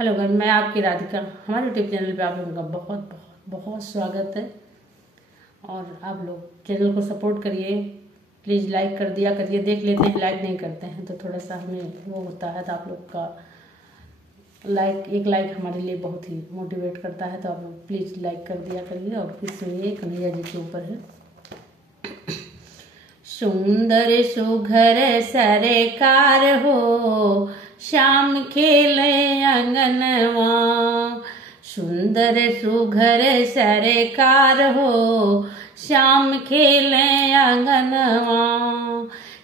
Hello guys, मैं आपकी राधिका। हमारे यूट्यूब चैनल पे आप लोगों का बहुत बहुत बहुत स्वागत है और आप लोग चैनल को सपोर्ट करिए। प्लीज़ लाइक कर दिया करिए। देख लेते हैं, लाइक नहीं करते हैं तो थोड़ा सा हमें वो होता है, तो आप लोग का एक लाइक हमारे लिए बहुत ही मोटिवेट करता है। तो आप लोग प्लीज़ लाइक कर दिया करिए। और फिर सुनिए, कन्हैया जी के ऊपर है। सुंदर सुघर सरकार हो, श्याम खेले अंगनवा। सुंदर सुघर सरकार हो, श्याम खेले अंगनवा।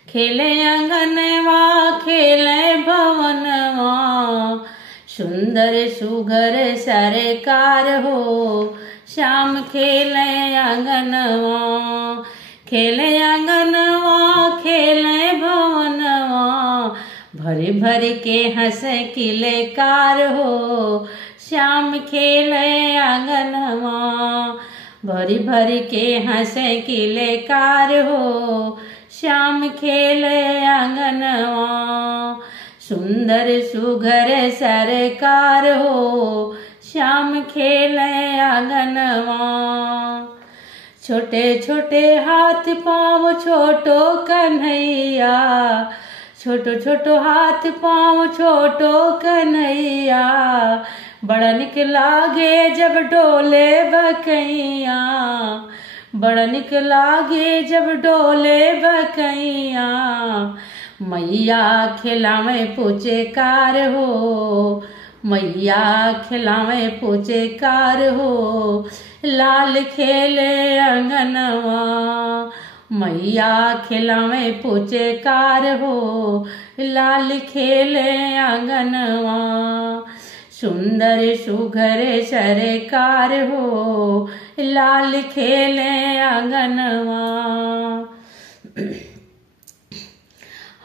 खेले अंगनवा खेले भवनवा। सुंदर सुघर सरकार हो, श्याम खेले अंगनवा। खेले अंगनवा खेले भवनवा। भरी भरी के हंस किले कार हो, श्याम खेले अंगनवा। भरी भरी के हंस किले कार हो, श्याम खेले अंगनवा। सुंदर सुघर सरकार हो, श्याम खेले अंगनवा। छोटे छोटे हाथ पाँव छोटो कन्हैया। छोटो छोटो हाथ पाँव छोटो कन्हैया। बड़ा निक लागे जब डोले बकैया। बड़ा निक लागे जब डोले बकैया। मैया खिलावे पूछे कार हो। मैया खिलावे पूछे कार हो। लाल खेले अंगनवा। मैया खिलावे पूछे कार हो। लाल खेले अंगनवा। सुंदर सुघर सरकार हो, लाल खेले अंगनवा।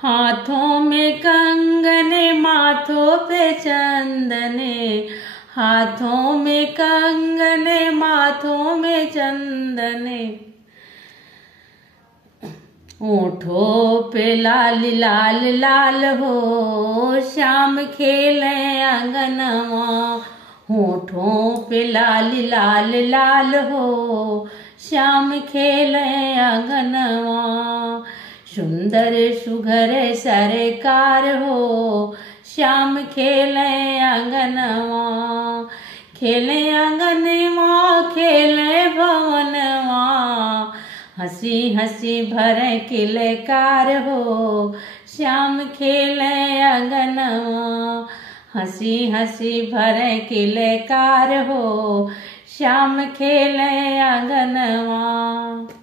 हाथों में कंगने माथों पे चंदने। हाथों में कंगने माथों में चंदने। ओठों पे लाल लाल लाल हो, श्याम खेले अंगनवा। होठों पे लाल लाल लाल हो, श्याम खेले अंगनवा। सुंदर सुघर सरकार हो, श्याम खेले अंगनवा। खेले अंगनवा खेले भवनवा। हंसी हंसी भरे किले कार हो, श्याम खेले अंगनवा। हंसी हंसी भरे किले कार हो, श्याम खेले अंगनवा।